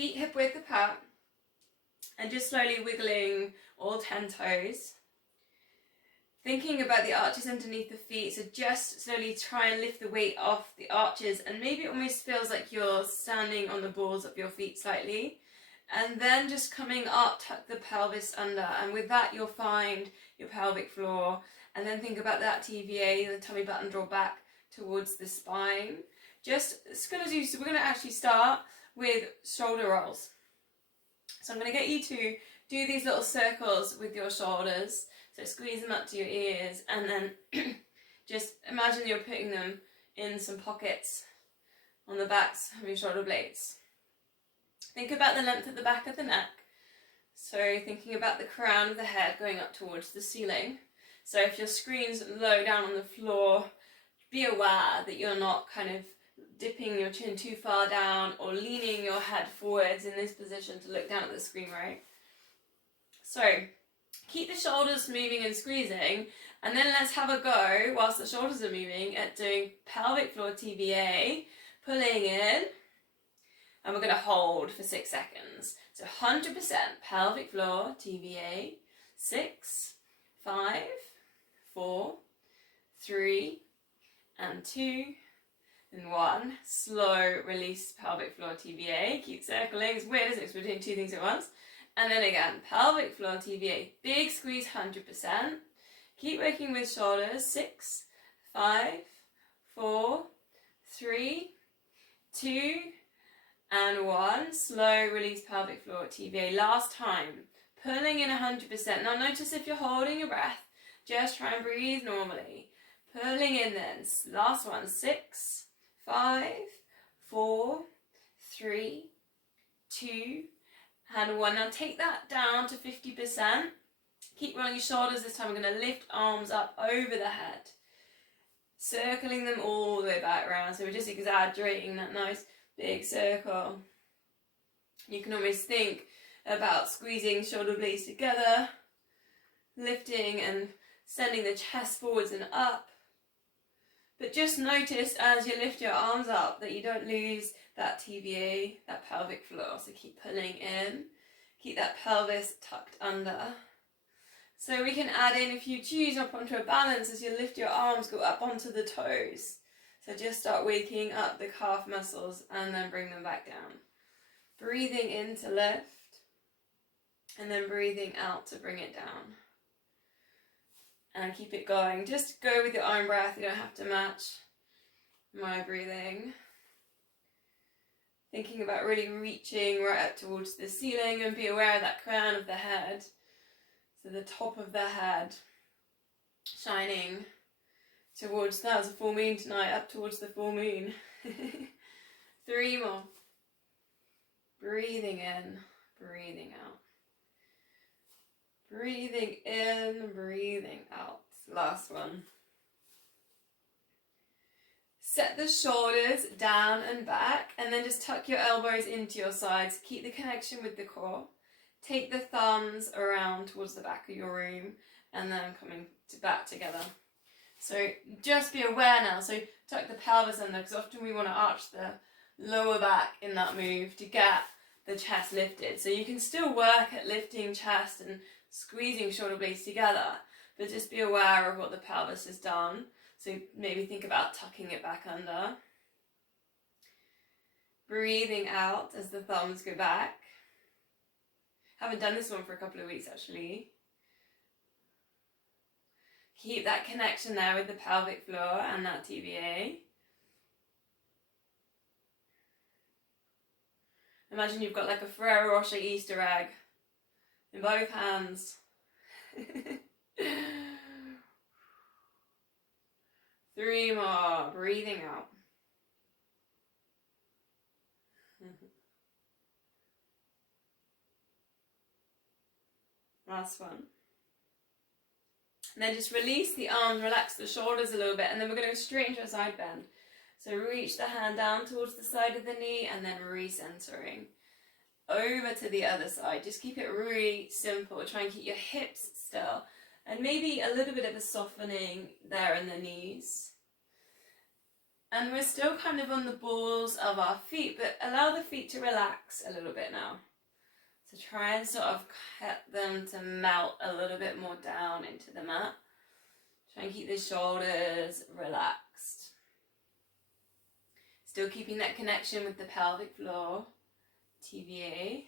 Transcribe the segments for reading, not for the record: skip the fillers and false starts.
feet hip width apart, and just slowly wiggling all 10 toes. Thinking about the arches underneath the feet, so just slowly try and lift the weight off the arches, and maybe it almost feels like you're standing on the balls of your feet slightly. And then just coming up, tuck the pelvis under, and with that you'll find your pelvic floor. And then think about that TVA, the tummy button, draw back towards the spine. So we're gonna actually start with shoulder rolls. So I'm gonna get you to do these little circles with your shoulders. So squeeze them up to your ears, and then just imagine you're putting them in some pockets on the backs of your shoulder blades. Think about the length at the back of the neck. So thinking about the crown of the head going up towards the ceiling. So if your screen's low down on the floor, be aware that you're not kind of dipping your chin too far down or leaning your head forwards in this position to look down at the screen, right? So keep the shoulders moving and squeezing, and then let's have a go whilst the shoulders are moving at doing pelvic floor TVA, pulling in, and we're going to hold for 6 seconds. So 100% pelvic floor TVA, 6, 5, 4, 3, and 2, and 1. Slow release pelvic floor TVA. Keep circling. It's weird, isn't it? 'Cause we're doing 2 things at once. And then again, pelvic floor TVA. Big squeeze, 100%. Keep working with shoulders. 6, 5, 4, 3, 2, and 1. Slow release pelvic floor TVA. Last time. Pulling in 100%. Now notice if you're holding your breath, just try and breathe normally. Pulling in then. Last one. 6, 5, 4, 3, 2, and 1. Now take that down to 50%. Keep rolling your shoulders. This time we're going to lift arms up over the head. Circling them all the way back around. So we're just exaggerating that nice big circle. You can almost think about squeezing shoulder blades together, lifting and sending the chest forwards and up. But just notice as you lift your arms up that you don't lose that TVA, that pelvic floor. So keep pulling in, keep that pelvis tucked under. So we can add in, if you choose, up onto a balance as you lift your arms, go up onto the toes. So just start waking up the calf muscles and then bring them back down. Breathing in to lift, and then breathing out to bring it down. And keep it going. Just go with your own breath. You don't have to match my breathing. Thinking about really reaching right up towards the ceiling, and be aware of that crown of the head. So the top of the head shining towards, that was a full moon tonight, up towards the full moon. 3 more. Breathing in, breathing out. Breathing in, breathing out. Last one. Set the shoulders down and back, and then just tuck your elbows into your sides. Keep the connection with the core. Take the thumbs around towards the back of your room, and then coming back together. So just be aware now. So tuck the pelvis under, because often we want to arch the lower back in that move to get the chest lifted. So you can still work at lifting chest and squeezing shoulder blades together, but just be aware of what the pelvis has done. So maybe think about tucking it back under. Breathing out as the thumbs go back. Haven't done this one for a couple of weeks actually. Keep that connection there with the pelvic floor and that TVA. Imagine you've got like a Ferrero Rocher Easter egg in both hands. 3 more. Breathing out. Last one. And then just release the arms, relax the shoulders a little bit, and then we're going to go straight into a side bend. So reach the hand down towards the side of the knee, and then recentering over to the other side. Just keep it really simple. Try and keep your hips still, and maybe a little bit of a softening there in the knees. And we're still kind of on the balls of our feet, but allow the feet to relax a little bit now. So try and sort of get them to melt a little bit more down into the mat. Try and keep the shoulders relaxed. Still keeping that connection with the pelvic floor, TVA.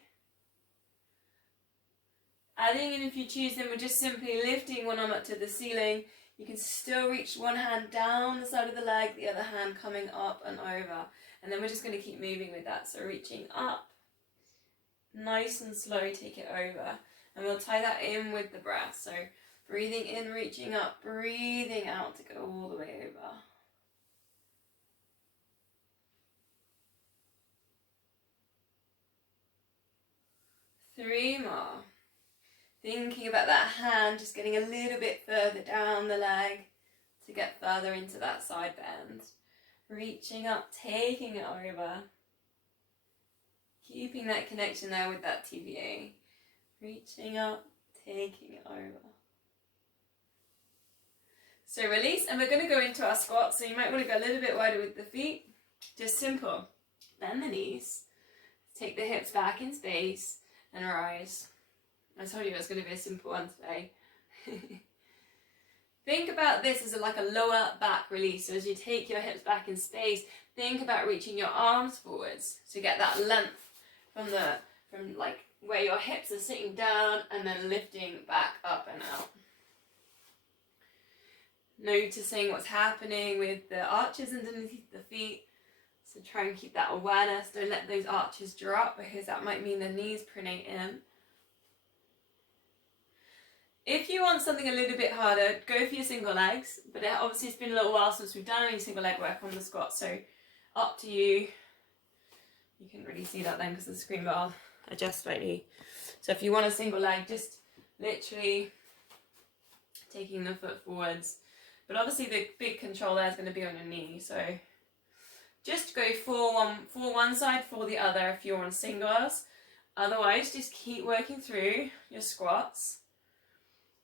Adding in, if you choose, then we're just simply lifting one arm up to the ceiling. You can still reach one hand down the side of the leg, the other hand coming up and over. And then we're just going to keep moving with that. So reaching up, nice and slow, take it over. And we'll tie that in with the breath. So breathing in, reaching up, breathing out to go all the way over. Three more. Thinking about that hand, just getting a little bit further down the leg to get further into that side bend. Reaching up, taking it over. Keeping that connection there with that TVA. Reaching up, taking it over. So release, and we're going to go into our squat. So you might want to go a little bit wider with the feet. Just simple. Bend the knees. Take the hips back in space and rise. I told you it was going to be a simple one today. Think about this as like a lower back release. So as you take your hips back in space, think about reaching your arms forwards to get that length from like where your hips are sitting down and then lifting back up and out. Noticing what's happening with the arches underneath the feet. So try and keep that awareness. Don't let those arches drop because that might mean the knees pronate in. If you want something a little bit harder, go for your single legs, but obviously it's been a little while since we've done any single leg work on the squat, so up to you. You couldn't really see that then because the screen bar adjusts slightly. So if you want a single leg, just literally taking the foot forwards, but obviously the big control there is going to be on your knee, so just go for one side, for the other if you're on singles. Otherwise, just keep working through your squats.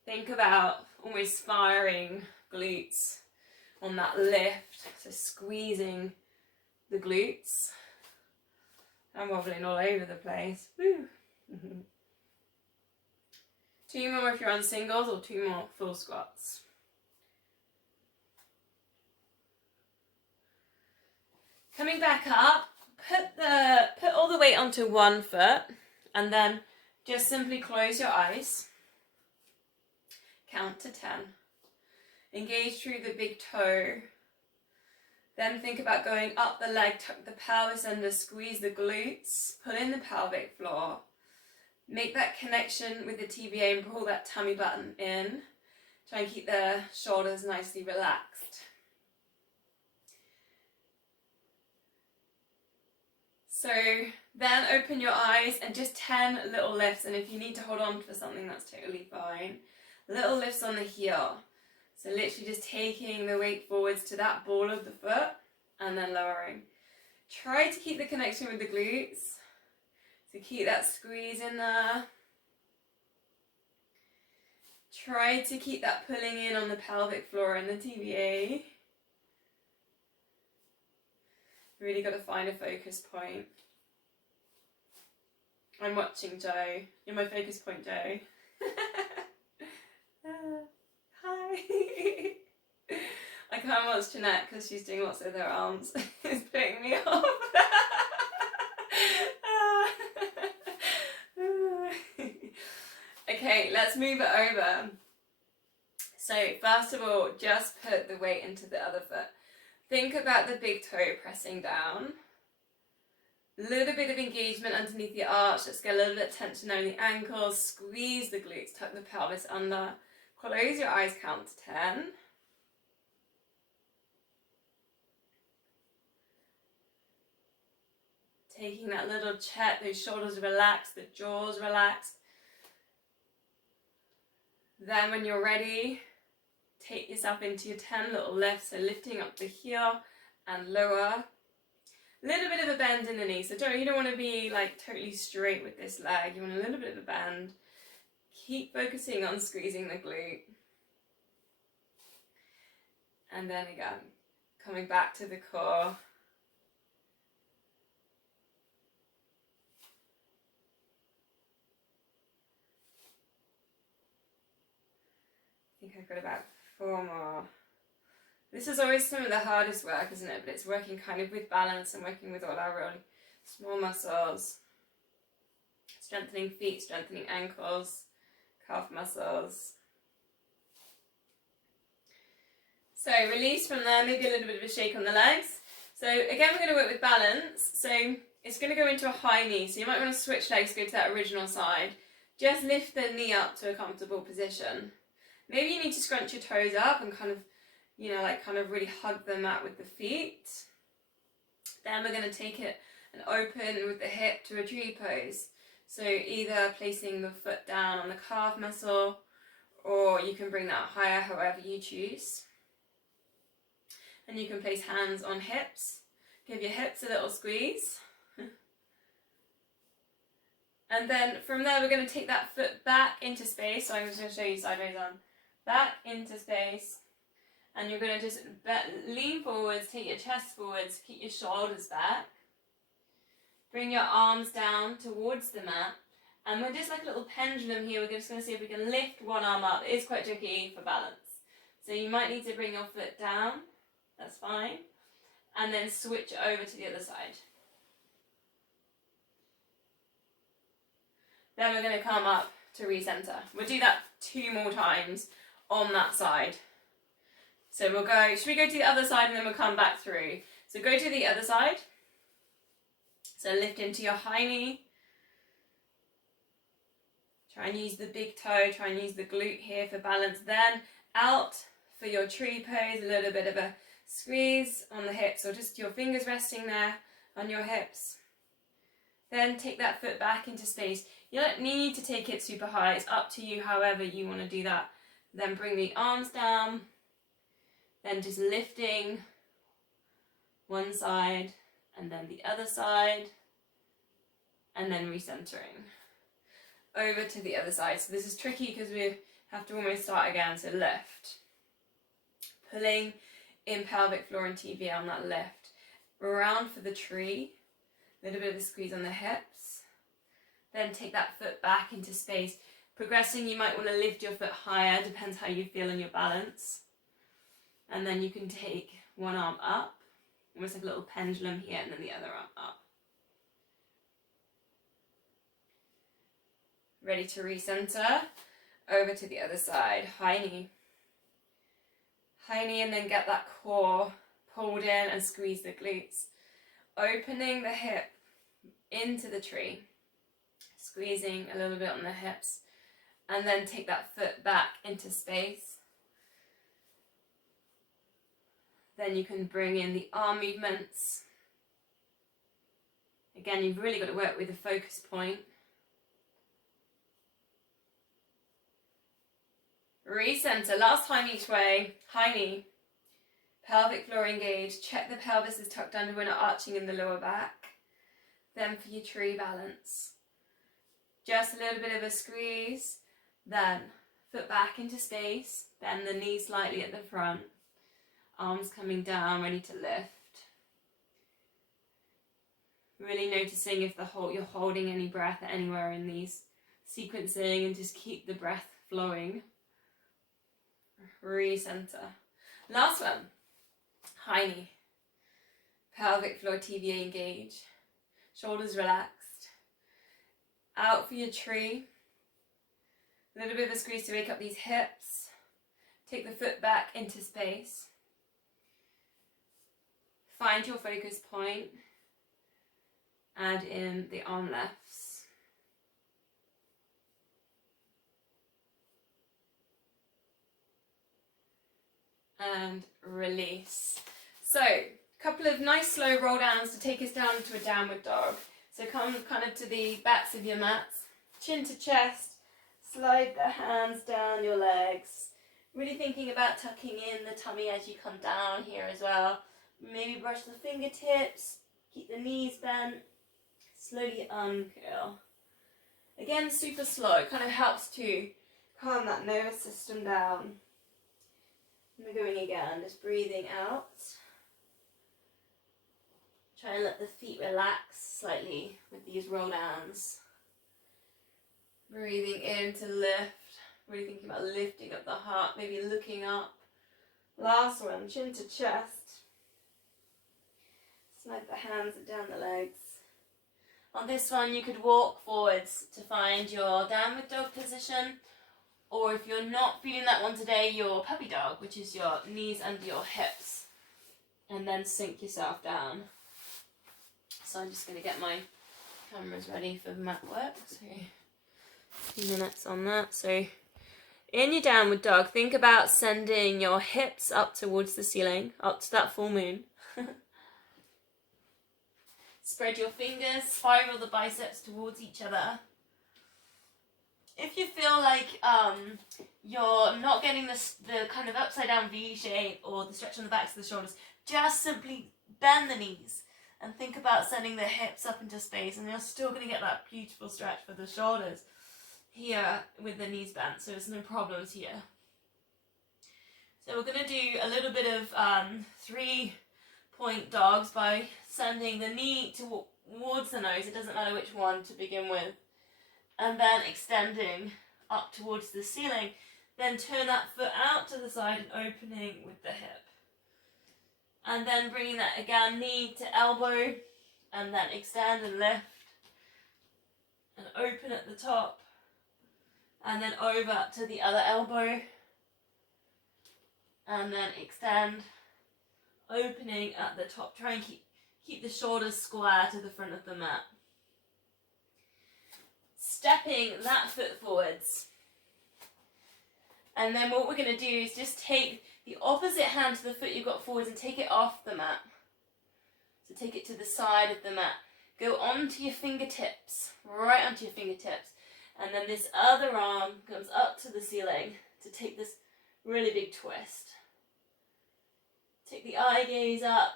Think about almost firing glutes on that lift, so squeezing the glutes. I'm wobbling all over the place. Woo. Two more if you're on singles, or two more full squats. Coming back up, put all the weight onto one foot, and then just simply close your eyes. Count to 10. Engage through the big toe. Then think about going up the leg, tuck the pelvis under, squeeze the glutes, pull in the pelvic floor. Make that connection with the TVA and pull that tummy button in. Try and keep the shoulders nicely relaxed. So then open your eyes and just 10 little lifts, and if you need to hold on for something, that's totally fine. Little lifts on the heel. So literally just taking the weight forwards to that ball of the foot and then lowering. Try to keep the connection with the glutes. So keep that squeeze in there. Try to keep that pulling in on the pelvic floor and the TVA. Really got to find a focus point. I'm watching Joe. You're my focus point, Joe. Hi. I can't watch Jeanette because she's doing lots with her arms. It's putting me off. Okay, let's move it over. So first of all, just put the weight into the other foot. Think about the big toe pressing down. A little bit of engagement underneath the arch. Let's get a little bit of tension down the ankles. Squeeze the glutes, tuck the pelvis under. Close your eyes, count to 10. Taking that little check, those shoulders relaxed, the jaws relaxed. Then when you're ready, take yourself into your 10 little lifts, so lifting up the heel and lower. A little bit of a bend in the knee, so you don't want to be like totally straight with this leg, you want a little bit of a bend. Keep focusing on squeezing the glute. And then again, Coming back to the core. I think I've got about 4 more. This is always some of the hardest work, isn't it? But it's working kind of with balance and working with all our really small muscles. Strengthening feet, strengthening ankles, calf muscles. So release from there, maybe a little bit of a shake on the legs. So again, we're going to work with balance. So it's going to go into a high knee. So you might want to switch legs, go to that original side. Just lift the knee up to a comfortable position. Maybe you need to scrunch your toes up and kind of, you know, like kind of really hug the mat with the feet. Then we're going to take it and open with the hip to a tree pose. So either placing the foot down on the calf muscle, or you can bring that higher, however you choose. And you can place hands on hips. Give your hips a little squeeze. And then from there we're going to take that foot back into space. So I'm just going to show you sideways on. Back into space. And you're going to just lean forwards, take your chest forwards, keep your shoulders back. Bring your arms down towards the mat. And we're just like a little pendulum here. We're just going to see if we can lift one arm up. It is quite tricky for balance. So you might need to bring your foot down. That's fine. And then switch over to the other side. Then we're going to come up to recenter. We'll do that 2 more times on that side. So we'll go, should we go to the other side and then we'll come back through? So go to the other side. So lift into your high knee. Try and use the big toe, try and use the glute here for balance. Then out for your tree pose, a little bit of a squeeze on the hips, or just your fingers resting there on your hips. Then take that foot back into space. You don't need to take it super high, it's up to you however you want to do that. Then bring the arms down, then just lifting one side and then the other side, and then recentering. Over to the other side. So this is tricky because we have to almost start again. So lift. Pulling in pelvic floor and TVA on that lift. Around for the tree. A little bit of a squeeze on the hips. Then take that foot back into space. Progressing, you might want to lift your foot higher. Depends how you feel on your balance. And then you can take one arm up. Almost like a little pendulum here, and then the other arm up. Ready to recenter. Over to the other side. High knee. High knee, and then get that core pulled in and squeeze the glutes. Opening the hip into the tree. Squeezing a little bit on the hips. And then take that foot back into space. Then you can bring in the arm movements. Again, you've really got to work with a focus point. Recenter, last time each way, high knee, pelvic floor engaged, check the pelvis is tucked under, we're not arching in the lower back. Then for your tree balance, just a little bit of a squeeze, then foot back into space, bend the knee slightly at the front, arms coming down, ready to lift. Really noticing if you're holding any breath anywhere in these sequencing, and just keep the breath flowing. Recenter. Last one. High knee. Pelvic floor TVA engage. Shoulders relaxed. Out for your tree. A little bit of a squeeze to wake up these hips. Take the foot back into space. Find your focus point. Add in the arm lifts. And release. So, a couple of nice slow roll downs to take us down to a downward dog. So come kind of to the backs of your mats, chin to chest, slide the hands down your legs. Really thinking about tucking in the tummy as you come down here as well. Maybe brush the fingertips, keep the knees bent, slowly uncurl. Again, super slow, it kind of helps to calm that nervous system down. And we're going again, just breathing out Try and let the feet relax slightly with these roll downs. Breathing in to lift. Really thinking about lifting up the heart, maybe looking up. Last one, chin to chest. Slide the hands down the legs. On this one, you could walk forwards to find your downward dog position, or if you're not feeling that one today, your puppy dog, which is your knees under your hips, and then sink yourself down. So I'm just going to get my cameras ready for mat work. So a few minutes on that. So in your downward dog, think about sending your hips up towards the ceiling, up to that full moon. Spread your fingers, spiral the biceps towards each other. If you feel like you're not getting the kind of upside down V shape or the stretch on the backs of the shoulders, just simply bend the knees and think about sending the hips up into space, and you're still going to get that beautiful stretch for the shoulders here with the knees bent, so there's no problems here. So we're going to do a little bit of 3-point dogs by sending the knee towards the nose, it doesn't matter which one to begin with, and then extending up towards the ceiling. Then turn that foot out to the side and opening with the hip. And then bringing that again, knee to elbow, and then extend and lift, and open at the top, and then over to the other elbow, and then extend, opening at the top. Try and keep the shoulders square to the front of the mat. Stepping that foot forwards. And then what we're going to do is just take the opposite hand to the foot you've got forwards and take it off the mat. So take it to the side of the mat. Go onto your fingertips, right onto your fingertips. And then this other arm comes up to the ceiling to take this really big twist. Take the eye gaze up.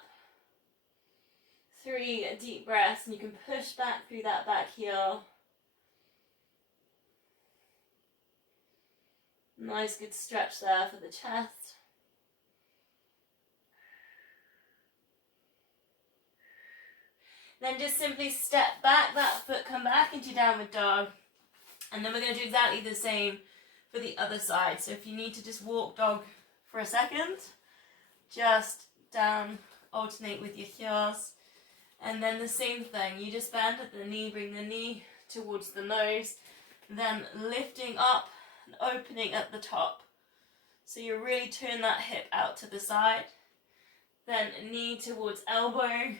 3 deep breaths, and you can push back through that back heel. Nice good stretch there for the chest. Then just simply step back that foot, come back into downward dog. And then we're going to do exactly the same for the other side. So if you need to just walk dog for a second, just down, alternate with your heels. And then the same thing, you just bend at the knee, bring the knee towards the nose, then lifting up and opening at the top. So you really turn that hip out to the side, then knee towards elbow,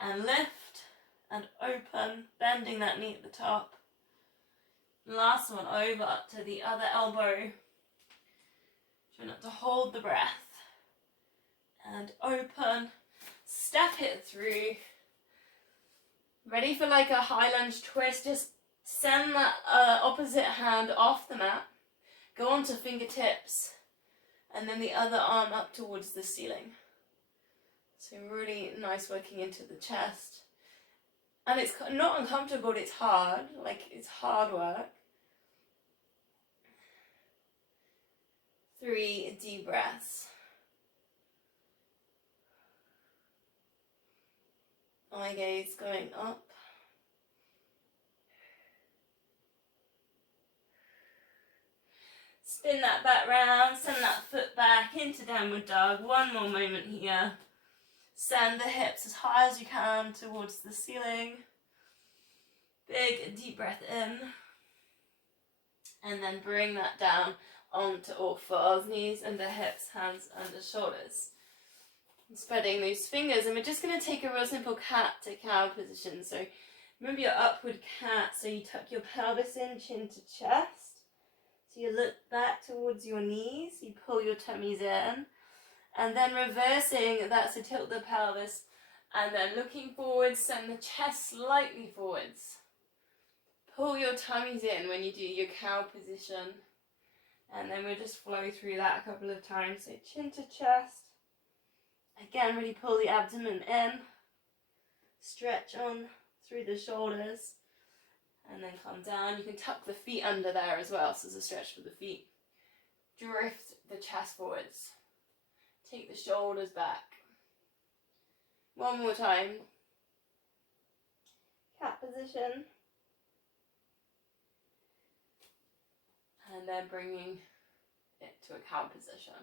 and lift and open, bending that knee at the top. Last one, over to the other elbow. Try not to hold the breath. And open, step it through. Ready for like a high lunge twist, just send that opposite hand off the mat. Go onto fingertips, and then the other arm up towards the ceiling. So really nice working into the chest. And it's not uncomfortable, it's hard, like it's hard work. 3 deep breaths. Eye gaze going up. Spin that back round, send that foot back into downward dog. One more moment here. Send the hips as high as you can towards the ceiling. Big deep breath in. And then bring that down onto all fours, knees under hips, hands under shoulders. And spreading those fingers, and we're just going to take a real simple cat to cow position. So remember your upward cat, so you tuck your pelvis in, chin to chest. So you look back towards your knees, you pull your tummies in. And then reversing that, so tilt the pelvis, and then looking forwards, send the chest slightly forwards. Pull your tummies in when you do your cow position. And then we'll just flow through that a couple of times. So chin to chest. Again, really pull the abdomen in. Stretch on through the shoulders. And then come down. You can tuck the feet under there as well, so there's a stretch for the feet. Drift the chest forwards. Take the shoulders back. One more time. Cat position. And then bringing it to a cow position.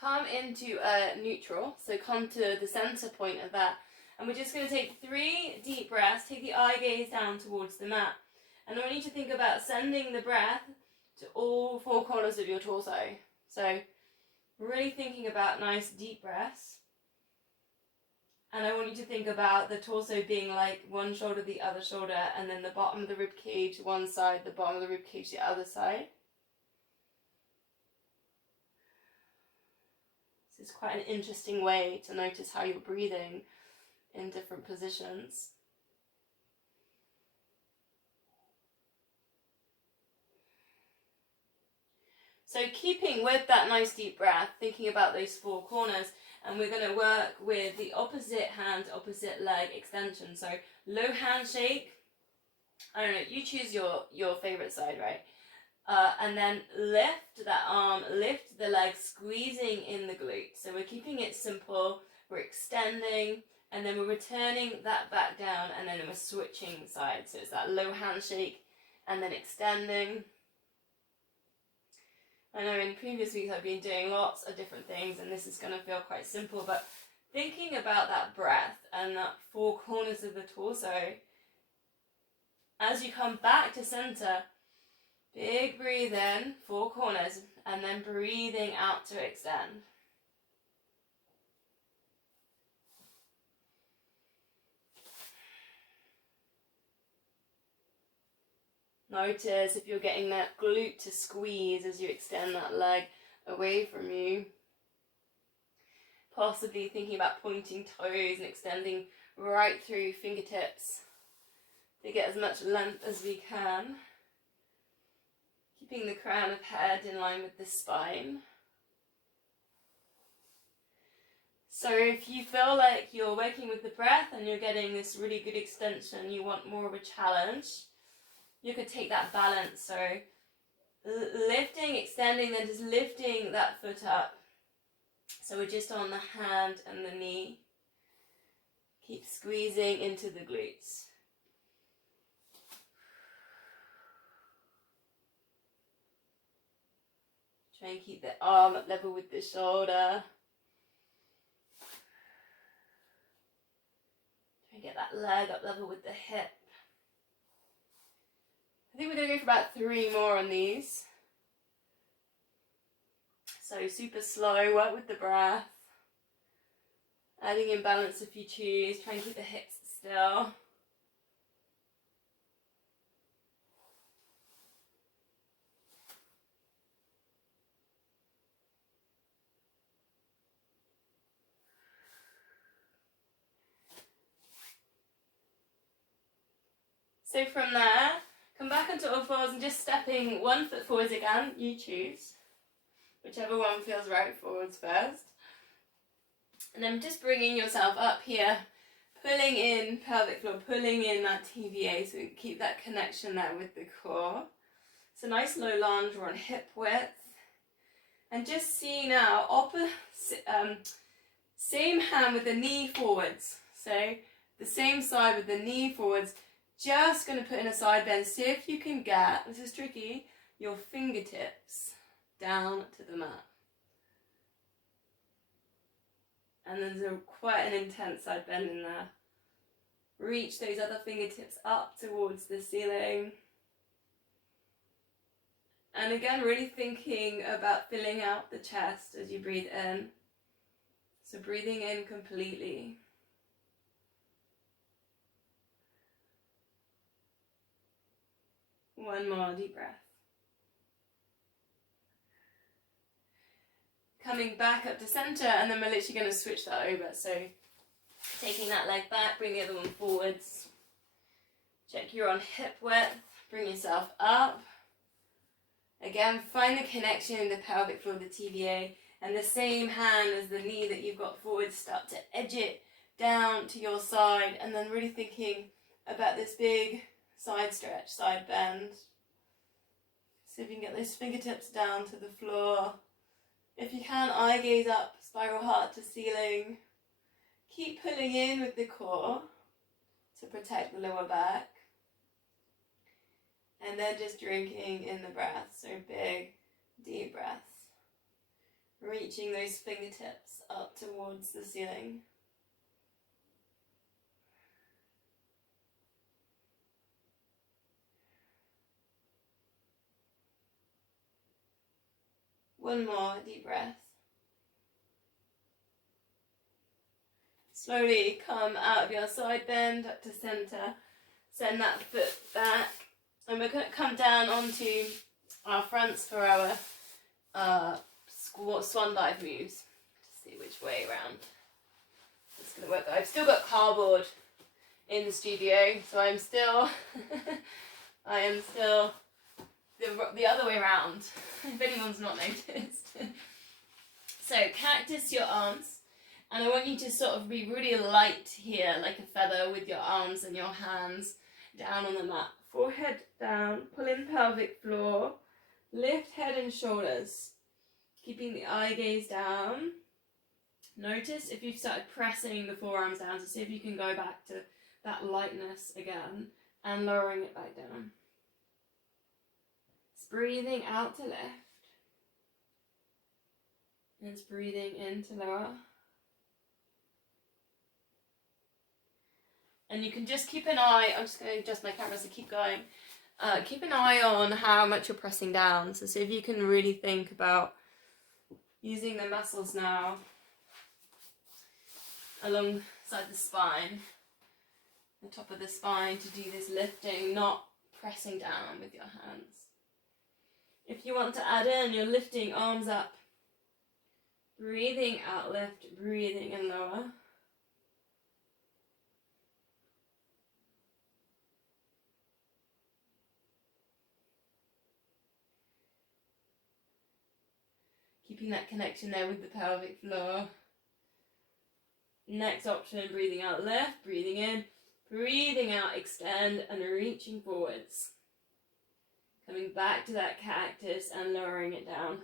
Come into a neutral, so come to the center point of that. And we're just going to take 3 deep breaths, take the eye gaze down towards the mat. And I want you to think about sending the breath to all 4 corners of your torso. So really thinking about nice deep breaths. And I want you to think about the torso being like one shoulder, the other shoulder, and then the bottom of the rib cage one side, the bottom of the rib cage the other side. This is quite an interesting way to notice how you're breathing in different positions. So keeping with that nice deep breath, thinking about those 4 corners, and we're going to work with the opposite hand, opposite leg extension. So low handshake, I don't know, you choose your favorite side, right? And then lift that arm, lift the leg, squeezing in the glute. So we're keeping it simple, we're extending, and then we're returning that back down, and then we're switching sides. So it's that low handshake, and then extending. I know in previous weeks I've been doing lots of different things, and this is going to feel quite simple, but thinking about that breath and that 4 corners of the torso, as you come back to center, big breathe in, 4 corners, and then breathing out to extend. Notice if you're getting that glute to squeeze as you extend that leg away from you. Possibly thinking about pointing toes and extending right through fingertips to get as much length as we can. Keeping the crown of head in line with the spine. So if you feel like you're working with the breath and you're getting this really good extension, you want more of a challenge, you could take that balance. So lifting, extending, then just lifting that foot up. So we're just on the hand and the knee. Keep squeezing into the glutes. Try and keep the arm up level with the shoulder. Try and get that leg up level with the hip. I think we're going to go for about 3 more on these. So super slow, work with the breath. Adding in balance if you choose. Try and keep the hips still. So from there, come back onto all fours and just stepping 1 foot forwards again, you choose. Whichever one feels right, forwards first. And then just bringing yourself up here, pulling in pelvic floor, pulling in that TVA, so keep that connection there with the core. So nice low lunge, we're on hip width. And just see now, same hand with the knee forwards. So the same side with the knee forwards. Just going to put in a side bend. See if you can get, this is tricky, your fingertips down to the mat. And there's quite an intense side bend in there. Reach those other fingertips up towards the ceiling. And again, really thinking about filling out the chest as you breathe in. So breathing in completely. One more deep breath. Coming back up to center, and then we're literally going to switch that over. So taking that leg back, bring the other one forwards. Check you're on hip width, bring yourself up. Again, find the connection in the pelvic floor, the TVA, and the same hand as the knee that you've got forward, start to edge it down to your side, and then really thinking about this big side stretch, side bend. See if you can get those fingertips down to the floor. If you can, eye gaze up, spiral heart to ceiling. Keep pulling in with the core to protect the lower back. And then just drinking in the breath, so big, deep breaths. Reaching those fingertips up towards the ceiling. One more deep breath. Slowly come out of your side bend up to center. Send that foot back. And we're going to come down onto our fronts for our swan dive moves. To see which way around it's going to work. I've still got cardboard in the studio, so I am still the other way around, if anyone's not noticed. So cactus your arms, and I want you to sort of be really light here, like a feather, with your arms and your hands down on the mat. Forehead down, pull in pelvic floor, lift head and shoulders, keeping the eye gaze down. Notice if you've started pressing the forearms down, so see if you can go back to that lightness again and lowering it back down. It's breathing out to lift. And it's breathing in to lower. And you can just keep an eye, I'm just going to adjust my camera so keep going. Keep an eye on how much you're pressing down. So see if you can really think about using the muscles now alongside the spine, the top of the spine, to do this lifting, not pressing down with your hands. If you want to add in, you're lifting arms up, breathing out, lift, breathing and lower. Keeping that connection there with the pelvic floor. Next option, breathing out, lift, breathing in, breathing out, extend and reaching forwards. Coming back to that cactus and lowering it down.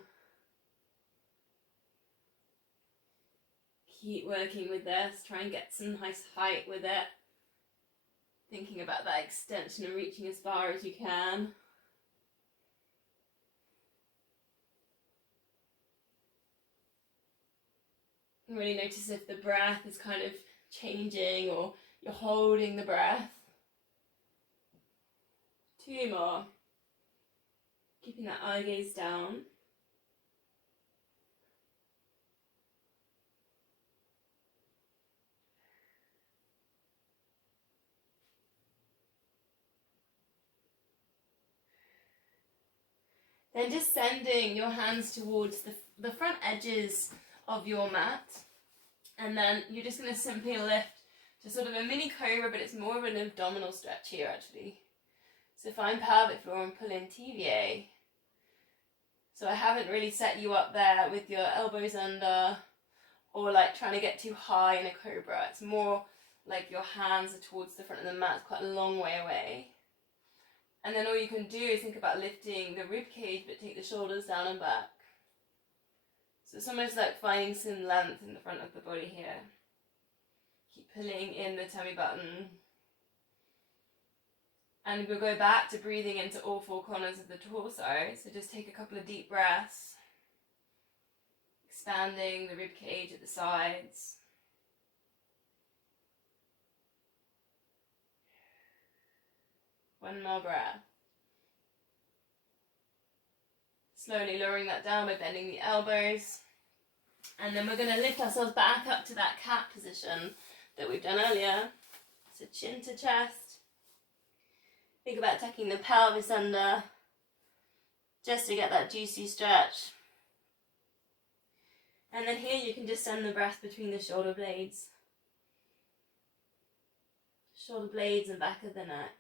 Keep working with this, try and get some nice height with it. Thinking about that extension and reaching as far as you can. Really notice if the breath is kind of changing or you're holding the breath. 2 more. Keeping that eye gaze down. Then just sending your hands towards the front edges of your mat, and then you're just going to simply lift to sort of a mini cobra, but it's more of an abdominal stretch here actually. So find pelvic floor and pull in TVA. So I haven't really set you up there with your elbows under or like trying to get too high in a cobra. It's more like your hands are towards the front of the mat, it's quite a long way away. And then all you can do is think about lifting the rib cage, but take the shoulders down and back. So it's almost like finding some length in the front of the body here. Keep pulling in the tummy button. And we'll go back to breathing into all 4 corners of the torso. So just take a couple of deep breaths. Expanding the rib cage at the sides. One more breath. Slowly lowering that down by bending the elbows. And then we're going to lift ourselves back up to that cat position that we've done earlier. So chin to chest. Think about tucking the pelvis under just to get that juicy stretch. And then here you can just send the breath between the shoulder blades. Shoulder blades and back of the neck.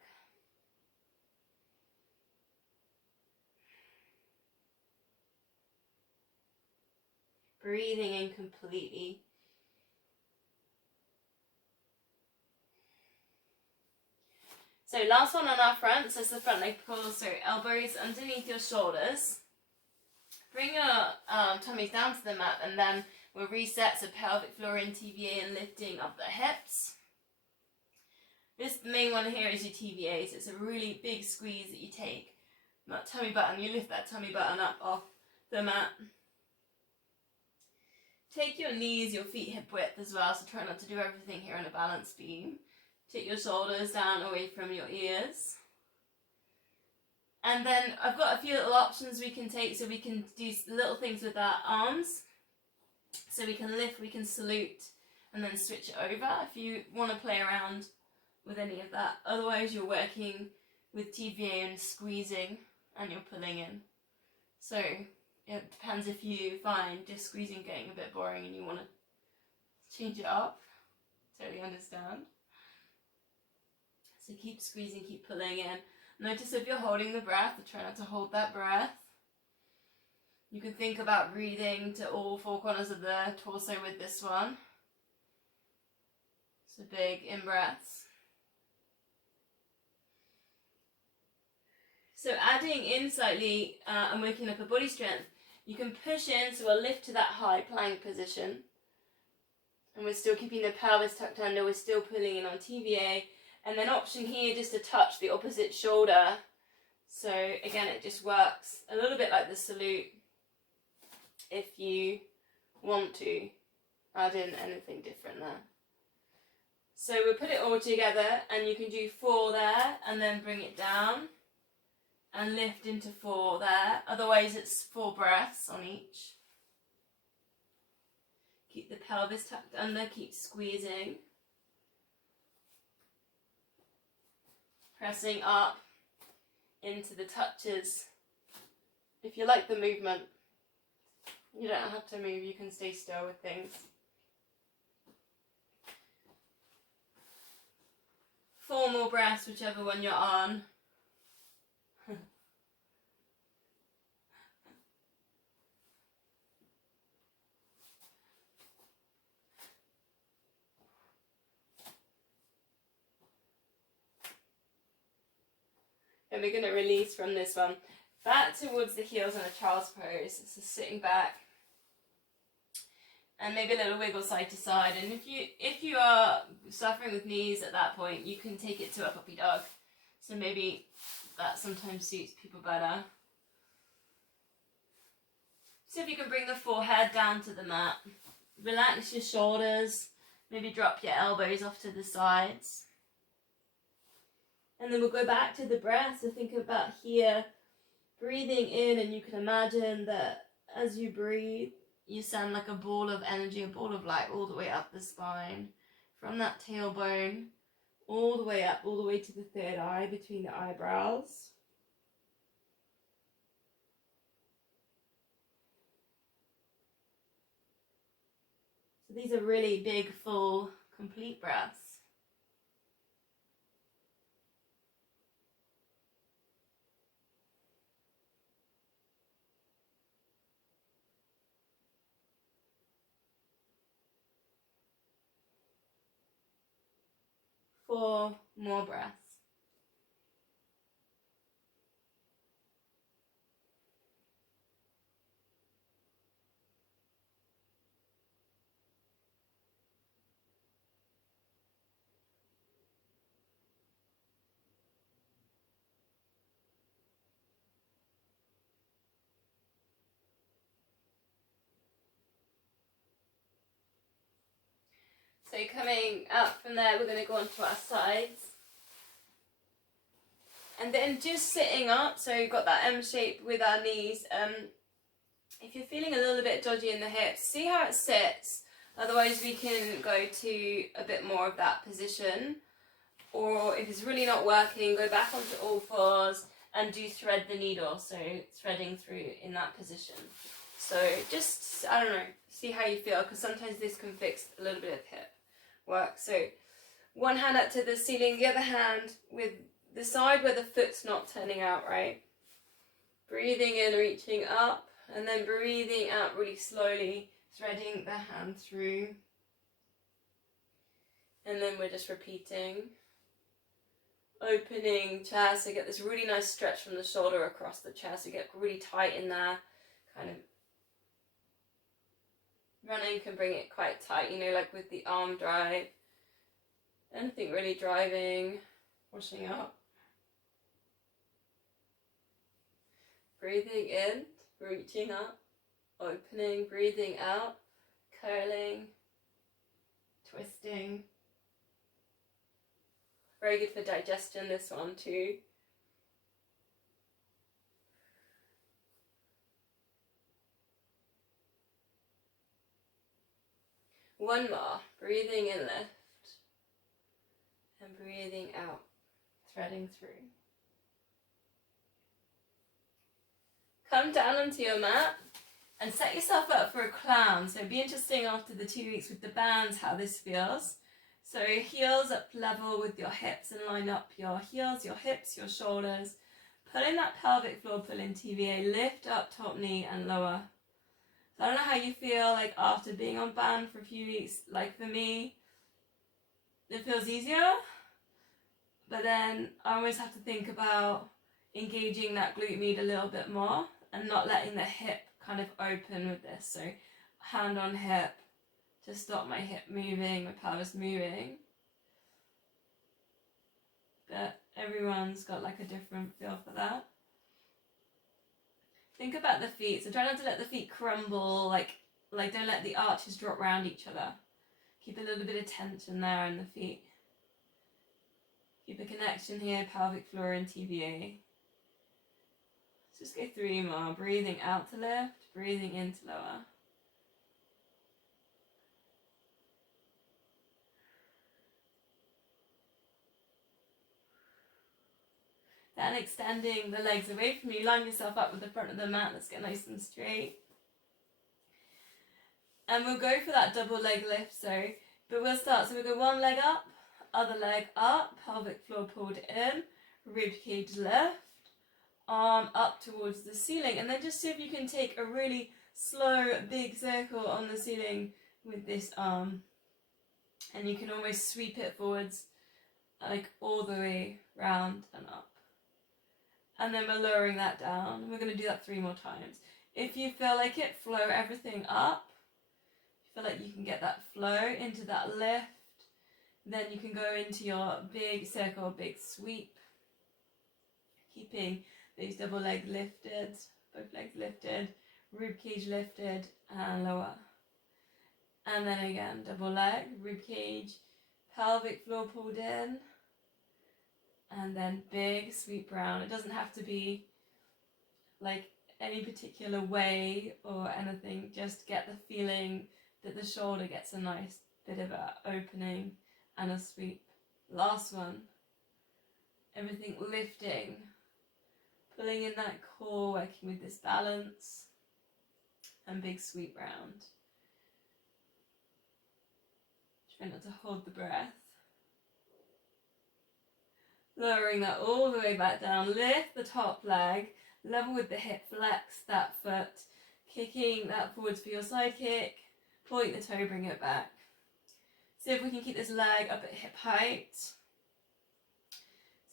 Breathing in completely. So last one on our fronts is the front leg pull. So elbows underneath your shoulders. Bring your tummies down to the mat, and then we'll reset, so pelvic floor in TVA and lifting up the hips. The main one here is your TVA, so it's a really big squeeze that you take. That tummy button, you lift that tummy button up off the mat. Take your knees, your feet hip width as well, so try not to do everything here on a balanced beam. Take your shoulders down away from your ears. And then I've got a few little options we can take, so we can do little things with our arms. So we can lift, we can salute, and then switch it over if you want to play around with any of that. Otherwise you're working with TVA and squeezing, and you're pulling in. So it depends if you find just squeezing getting a bit boring and you want to change it up. Totally understand. So keep squeezing, keep pulling in. Notice if you're holding the breath, try not to hold that breath. You can think about breathing to all four corners of the torso with this one. So big in-breaths. So adding in slightly and working up a body strength, you can push in, so we'll lift to that high plank position. And we're still keeping the pelvis tucked under, we're still pulling in on TVA. And then option here just to touch the opposite shoulder. So again, it just works a little bit like the salute if you want to add in anything different there. So we'll put it all together, and you can do 4 there and then bring it down and lift into 4 there. Otherwise it's 4 breaths on each. Keep the pelvis tucked under, keep squeezing. Pressing up into the touches. If you like the movement, you don't have to move, you can stay still with things. 4 more breaths, whichever one you're on. And we're going to release from this one. Back towards the heels in a child's pose. So sitting back. And maybe a little wiggle side to side. And if you are suffering with knees at that point, you can take it to a puppy dog. So maybe that sometimes suits people better. So if you can bring the forehead down to the mat. Relax your shoulders. Maybe drop your elbows off to the sides. And then we'll go back to the breath, so think about here, breathing in, and you can imagine that as you breathe, you sound like a ball of energy, a ball of light all the way up the spine, from that tailbone, all the way up, all the way to the third eye between the eyebrows. So these are really big, full, complete breaths. Four more breaths. So coming up from there, we're going to go onto our sides. And then just sitting up, so you've got that M shape with our knees. If you're feeling a little bit dodgy in the hips, see how it sits. Otherwise we can go to a bit more of that position. Or if it's really not working, go back onto all fours and do thread the needle. So threading through in that position. So just, I don't know, see how you feel, because sometimes this can fix a little bit of hip work. So one hand up to the ceiling, the other hand with the side where the foot's not turning out, right? Breathing in, reaching up, and then breathing out really slowly, threading the hand through. And then we're just repeating. Opening chest, so get this really nice stretch from the shoulder across the chest, so get really tight in there. kind of running can bring it quite tight, you know, like with the arm drive. Anything really driving, pushing up. Breathing in, reaching up, opening, breathing out, curling, twisting. Very good for digestion, this one too. One more. Breathing in, lift. And breathing out, threading through. Come down onto your mat and set yourself up for a clown. So it'd be interesting after the 2 weeks with the bands how this feels. So heels up level with your hips and line up your heels, your hips, your shoulders. Pull in that pelvic floor, pull in TVA, lift up top knee and lower. So I don't know how you feel like after being on band for a few weeks. Like for me, it feels easier, but then I always have to think about engaging that glute med a little bit more and not letting the hip kind of open with this. So hand on hip to stop my hip moving, my pelvis moving. But everyone's got like a different feel for that. Think about the feet. So try not to let the feet crumble, like don't let the arches drop around each other. Keep a little bit of tension there in the feet. Keep a connection here, pelvic floor and TVA. Let's just go 3 more. Breathing out to lift, breathing in to lower. Then extending the legs away from you, line yourself up with the front of the mat. Let's get nice and straight. And we'll go for that double leg lift. But we'll start. So we'll go one leg up, other leg up, pelvic floor pulled in, rib cage lift, arm up towards the ceiling, and then just see if you can take a really slow big circle on the ceiling with this arm, and you can always sweep it forwards like all the way round and up. And then we're lowering that down, and we're going to do that 3 more times. If you feel like it, flow everything up. If you feel like you can get that flow into that lift, then you can go into your big circle, big sweep, keeping these double leg lifted, both legs lifted, rib cage lifted, and lower. And then again, double leg, rib cage, pelvic floor pulled in, and then big sweep round. It doesn't have to be like any particular way or anything, just get the feeling that the shoulder gets a nice bit of a opening and a sweep. Last one, everything lifting, pulling in that core, working with this balance, and big sweep round. Try not to hold the breath. Lowering that all the way back down, lift the top leg, level with the hip, flex that foot, kicking that forwards for your side kick, point the toe, bring it back. See if we can keep this leg up at hip height. See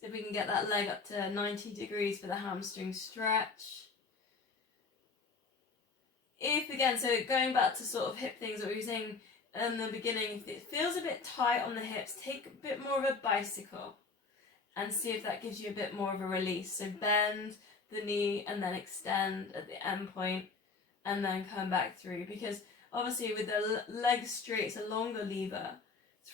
if we can get that leg up to 90 degrees for the hamstring stretch. If again, so going back to sort of hip things that we were saying in the beginning, if it feels a bit tight on the hips, take a bit more of a bicycle and see if that gives you a bit more of a release. So bend the knee and then extend at the end point and then come back through, because obviously with the leg straight, it's a longer lever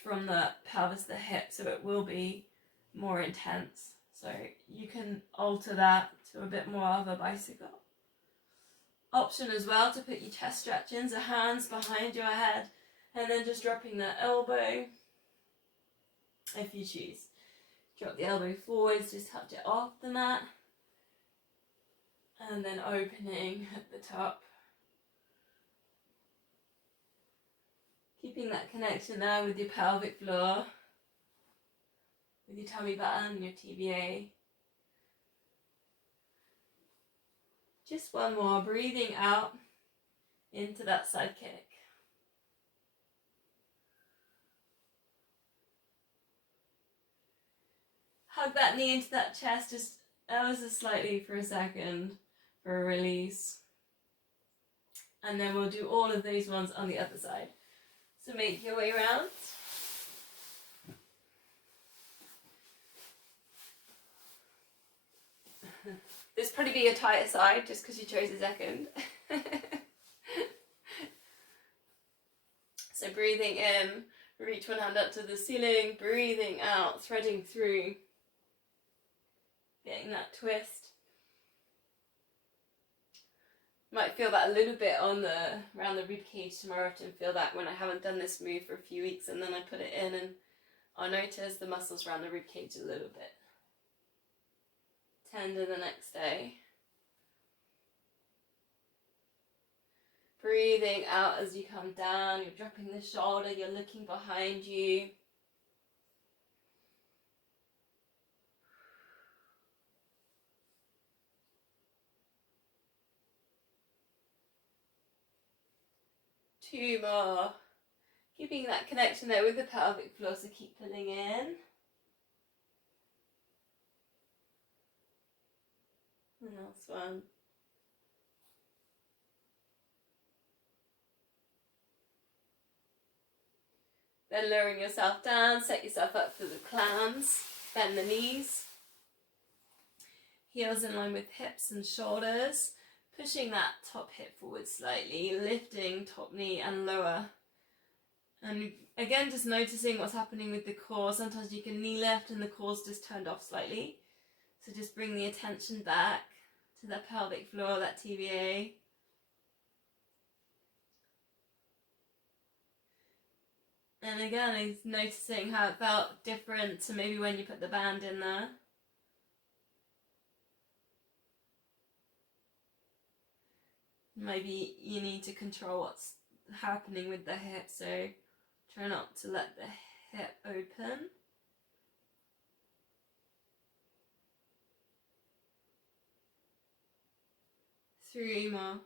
from the pelvis to the hip, so it will be more intense. So you can alter that to a bit more of a bicycle. Option as well to put your chest stretch in, so hands behind your head and then just dropping the elbow if you choose. Drop the elbow forwards, just touch it off the mat, and then opening at the top. Keeping that connection there with your pelvic floor, with your tummy button, your TVA. Just one more, breathing out into that side kick. Hug that knee into that chest just ever so slightly for a second for a release. And then we'll do all of those ones on the other side. So make your way around. This probably be your tighter side just because you chose a second. So breathing in, reach one hand up to the ceiling, breathing out, threading through, getting that twist. Might feel that a little bit on around the rib cage tomorrow. I often feel that when I haven't done this move for a few weeks, and then I put it in and I'll notice the muscles around the rib cage a little bit tender the next day. Breathing out as you come down, you're dropping the shoulder, you're looking behind you. Two more. Keeping that connection there with the pelvic floor, so keep pulling in. And last one. Then lowering yourself down, set yourself up for the clams, bend the knees. Heels in line with hips and shoulders, pushing that top hip forward slightly, lifting top knee and lower. And again, just noticing what's happening with the core. Sometimes you can knee lift and the core's just turned off slightly. So just bring the attention back to that pelvic floor, that TVA. And again, he's noticing how it felt different to maybe when you put the band in there. Maybe you need to control what's happening with the hip, so try not to let the hip open. Three more.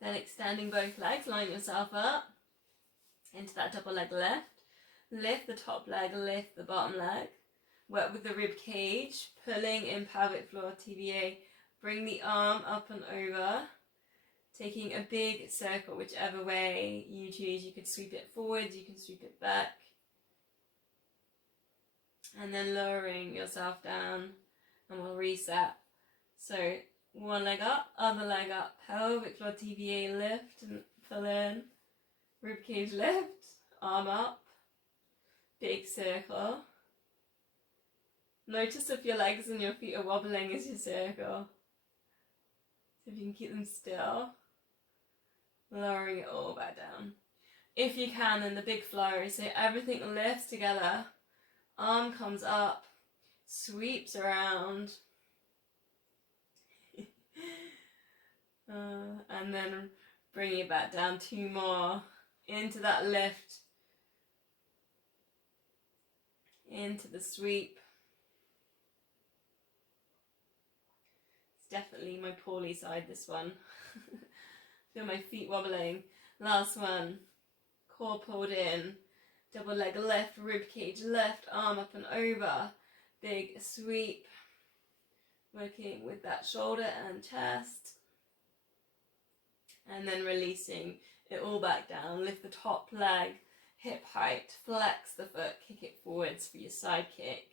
Then extending both legs, line yourself up into that double leg lift. Lift the top leg, lift the bottom leg. Work with the rib cage, pulling in pelvic floor, TVA. Bring the arm up and over, taking a big circle, whichever way you choose. You could sweep it forward, you can sweep it back. And then lowering yourself down, and we'll reset. So one leg up, other leg up, pelvic floor, TVA, lift and pull in, ribcage lift, arm up, big circle. Notice if your legs and your feet are wobbling as you circle. So if you can keep them still, lowering it all back down. If you can, then the big flow, so everything lifts together, arm comes up, sweeps around, and then bring it back down. Two more into that lift, into the sweep. It's definitely my poorly side, this one. Feel my feet wobbling. Last one, core pulled in, double leg lift, rib cage lift, arm up and over, big sweep, working with that shoulder and chest. And then releasing it all back down. Lift the top leg, hip height, flex the foot, kick it forwards for your side kick.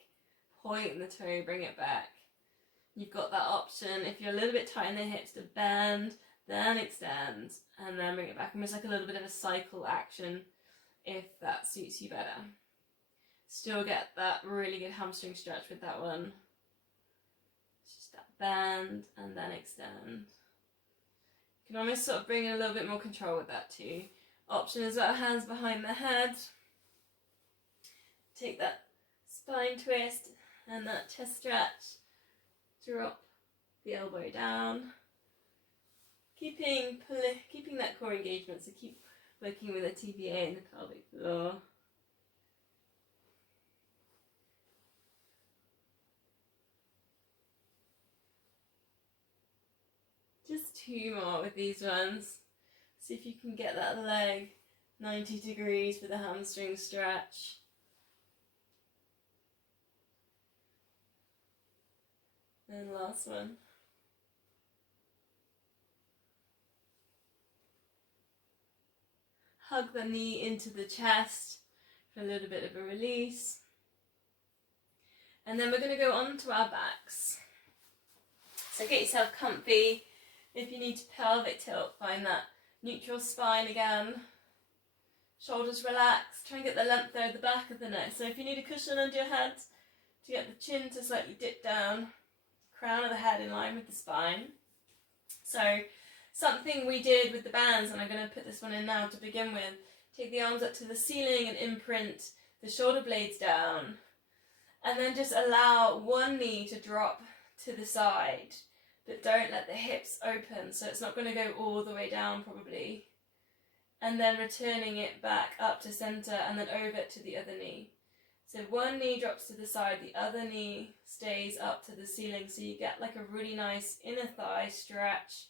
Point the toe, bring it back. You've got that option, if you're a little bit tight in the hips, to bend, then extend, and then bring it back. Almost like a little bit of a cycle action, if that suits you better. Still get that really good hamstring stretch with that one. It's just that bend, and then extend. You can almost sort of bring in a little bit more control with that too. Option as well, hands behind the head. Take that spine twist and that chest stretch. Drop the elbow down. Keeping that core engagement, so keep working with the TVA and the pelvic floor. Just two more with these ones. See if you can get that leg 90 degrees with a hamstring stretch. And last one. Hug the knee into the chest for a little bit of a release. And then we're going to go on to our backs. So get yourself comfy. If you need to pelvic tilt, find that neutral spine again. Shoulders relaxed. Try and get the length there at the back of the neck. So if you need a cushion under your head to get the chin to slightly dip down, crown of the head in line with the spine. So something we did with the bands, and I'm going to put this one in now to begin with. Take the arms up to the ceiling and imprint the shoulder blades down. And then just allow one knee to drop to the side, but don't let the hips open, so it's not going to go all the way down probably. And then returning it back up to center and then over to the other knee. So one knee drops to the side, the other knee stays up to the ceiling, so you get like a really nice inner thigh stretch,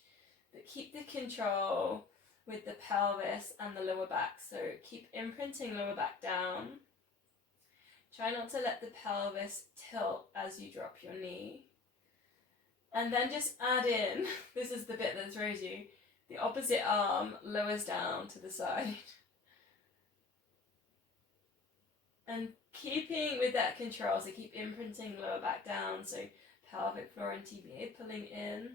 but keep the control with the pelvis and the lower back. So keep imprinting lower back down. Try not to let the pelvis tilt as you drop your knee. And then just add in, this is the bit that throws you, the opposite arm lowers down to the side. And keeping with that control, so keep imprinting lower back down, so pelvic floor and TBA pulling in.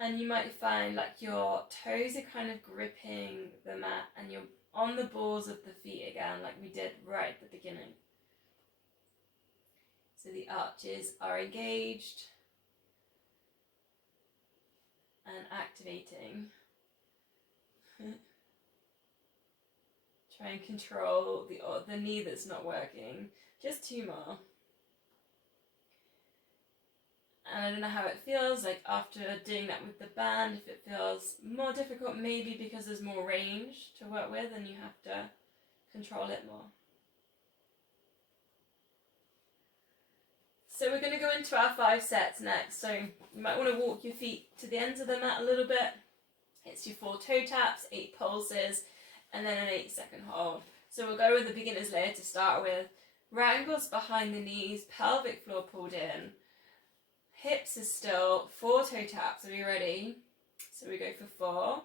And you might find like your toes are kind of gripping the mat and you're on the balls of the feet again, like we did right at the beginning. So the arches are engaged and activating. Try and control the knee that's not working. Just 2 more. And I don't know how it feels, like after doing that with the band, if it feels more difficult, maybe because there's more range to work with and you have to control it more. So we're going to go into our 5 sets next. So you might want to walk your feet to the ends of the mat a little bit. It's your 4 toe taps, 8 pulses, and then an 8-second hold. So we'll go with the beginner's layer to start with. Right ankles behind the knees, pelvic floor pulled in. Hips is still 4 toe taps. Are you ready? So we go for 4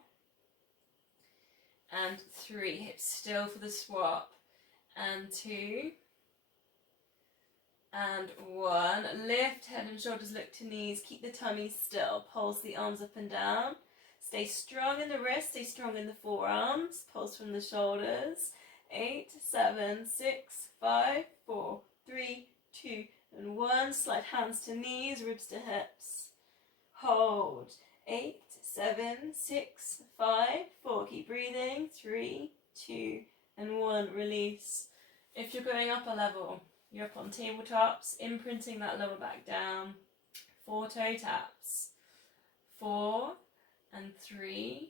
and 3. Hips still for the swap. And 2 and 1. Lift head and shoulders, look to knees. Keep the tummy still. Pulse the arms up and down. Stay strong in the wrists. Stay strong in the forearms. Pulse from the shoulders. 8, 7, 6, 5, 4, 3, 2, and 1. Slide hands to knees, ribs to hips. Hold. 8, 7, 6, 5, 4. Keep breathing. 3, 2, and 1. Release. If you're going up a level, you're up on tabletops, imprinting that lower back down. 4 toe taps. 4 and 3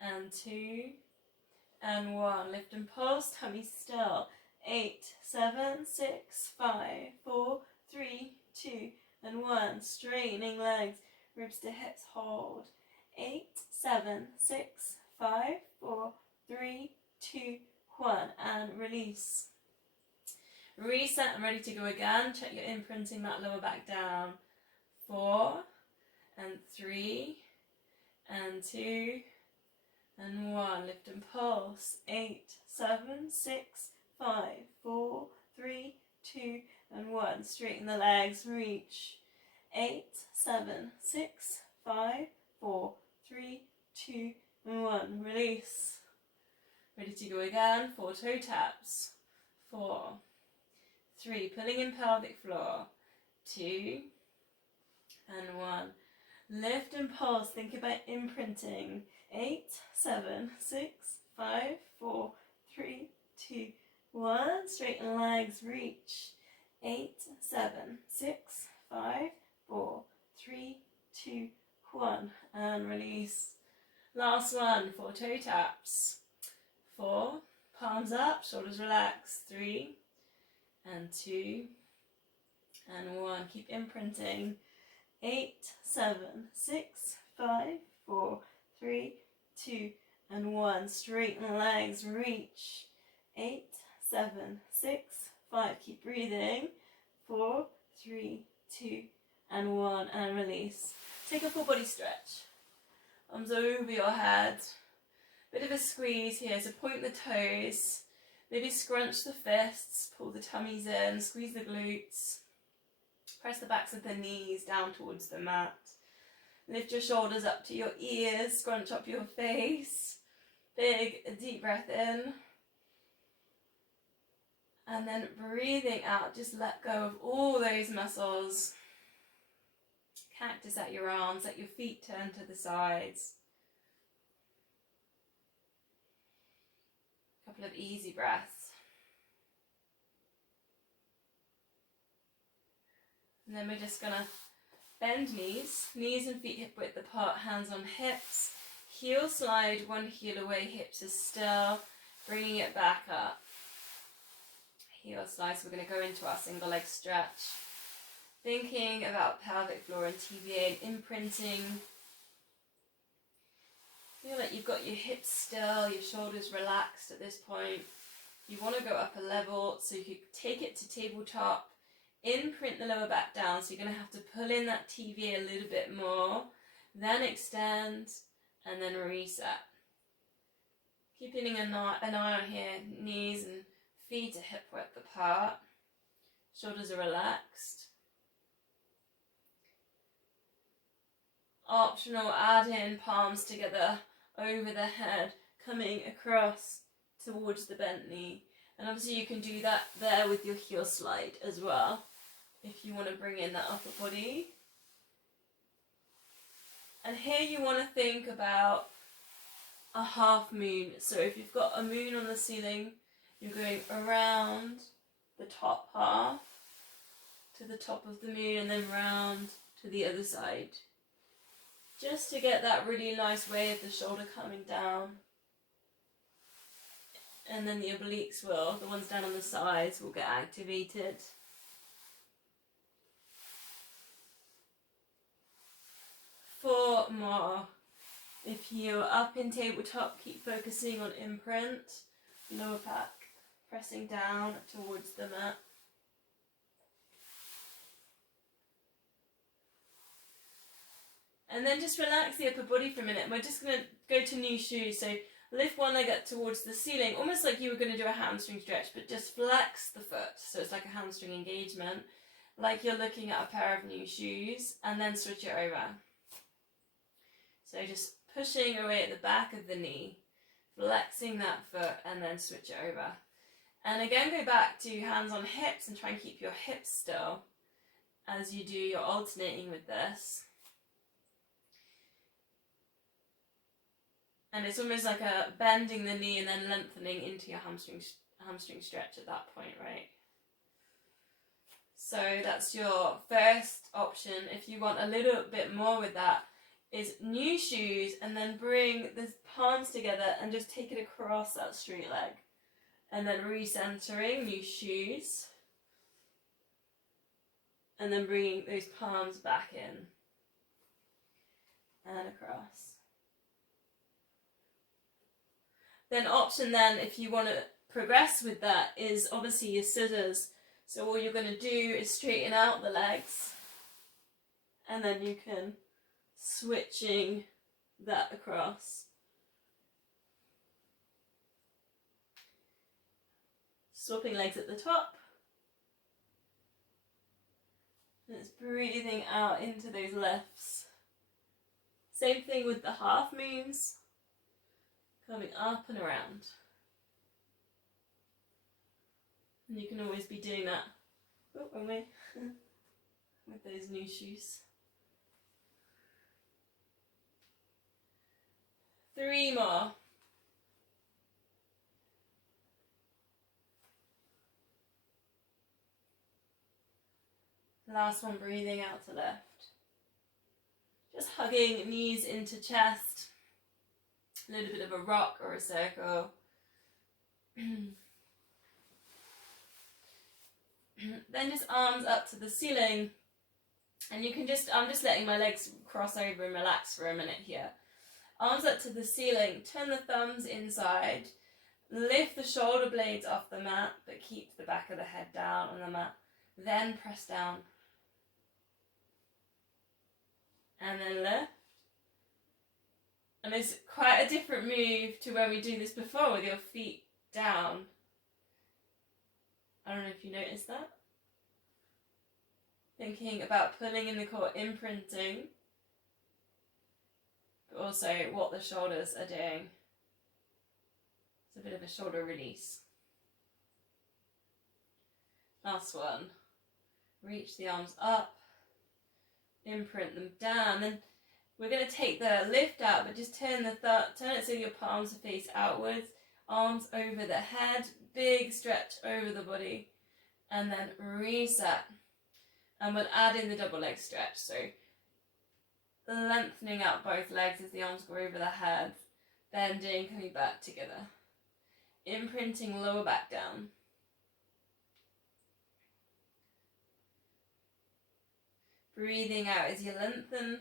and 2 and 1. Lift and pulse, tummy still. 8, 7, 6, 5, 4, 3, 2, and 1. Straightening legs, ribs to hips, hold. 8, 7, 6, 5, 4, 3, 2, 1, and release. Reset and ready to go again. Check you're imprinting that lower back down. 4 and 3 and 2 and 1. Lift and pulse. 8, 7, 6, 5, 4, 3, 2, and 1. Straighten the legs, reach. 8, 7, 6, 5, 4, 3, 2, and 1. Release. Ready to go again. 4 toe taps. 4, 3, pulling in pelvic floor. 2 and 1. Lift and pulse. Think about imprinting. 8, 7, 6, 5, 4, 3, 2, 1. Straighten legs, reach. 8, 7, 6, 5, 4, 3, 2, 1. And release. Last one. 4 toe taps. 4, palms up, shoulders relaxed. 3 and 2 and 1. Keep imprinting. 8, 7, 6, 5, 4, 3, 2, and 1. Straighten legs, reach. 8, 7, 6, 5. Keep breathing. 4, 3, 2, and 1, and release. Take a full body stretch. Arms over your head. Bit of a squeeze here, so point the toes. Maybe scrunch the fists, pull the tummies in, squeeze the glutes. Press the backs of the knees down towards the mat. Lift your shoulders up to your ears, scrunch up your face. Big, deep breath in. And then breathing out, just let go of all those muscles. Cactus at your arms, let your feet turn to the sides. A couple of easy breaths. And then we're just going to bend knees and feet hip width apart, hands on hips. Heel slide, one heel away, hips are still, bringing it back up. Heel slide, so we're going to go into our single leg stretch. Thinking about pelvic floor and TVA and imprinting. Feel like you've got your hips still, your shoulders relaxed at this point. You want to go up a level, so you could take it to tabletop. Imprint the lower back down, so you're going to have to pull in that TVA a little bit more, then extend, and then reset. Keeping an eye on here, knees and feet are hip width apart, shoulders are relaxed. Optional, add in palms together over the head, coming across towards the bent knee. And obviously you can do that there with your heel slide as well, if you want to bring in that upper body. And here you want to think about a half moon. So if you've got a moon on the ceiling, you're going around the top half to the top of the moon and then round to the other side. Just to get that really nice way of the shoulder coming down. And then the obliques will, the ones down on the sides, will get activated. 4 more. If you're up in tabletop, keep focusing on imprint, lower back, pressing down towards the mat. And then just relax the upper body for a minute. We're just going to go to new shoes. So lift one leg up towards the ceiling, almost like you were going to do a hamstring stretch, but just flex the foot. So it's like a hamstring engagement, like you're looking at a pair of new shoes, and then switch it over. So just pushing away at the back of the knee, flexing that foot, and then switch it over. And again, go back to hands on hips and try and keep your hips still as you do your alternating with this. And it's almost like a bending the knee and then lengthening into your hamstring stretch at that point, right? So that's your first option. If you want a little bit more with that, is new shoes, and then bring the palms together and just take it across that straight leg. And then recentering, new shoes. And then bringing those palms back in. And across. Then option then, if you want to progress with that, is obviously your scissors. So all you're going to do is straighten out the legs. And then you can switching that across. Swapping legs at the top. And it's breathing out into those lifts. Same thing with the half moons. Coming up and around. And you can always be doing that. Oh, wrong way. With those new shoes. 3 more. Last one, breathing out to left. Just hugging knees into chest. A little bit of a rock or a circle. Then just arms up to the ceiling. And you can I'm just letting my legs cross over and relax for a minute here. Arms up to the ceiling, turn the thumbs inside, lift the shoulder blades off the mat, but keep the back of the head down on the mat. Then press down. and then lift. And it's quite a different move to when we do this before with your feet down. I don't know if you noticed that. Thinking about pulling in the core, imprinting, but also what the shoulders are doing. It's a bit of a shoulder release. Last one. Reach the arms up, imprint them down. Then we're going to take the lift out, but just turn it so your palms are face outwards, arms over the head, big stretch over the body, and then reset. And we'll add in the double leg stretch, so lengthening out both legs as the arms go over the head, bending, coming back together, imprinting lower back down. Breathing out as you lengthen.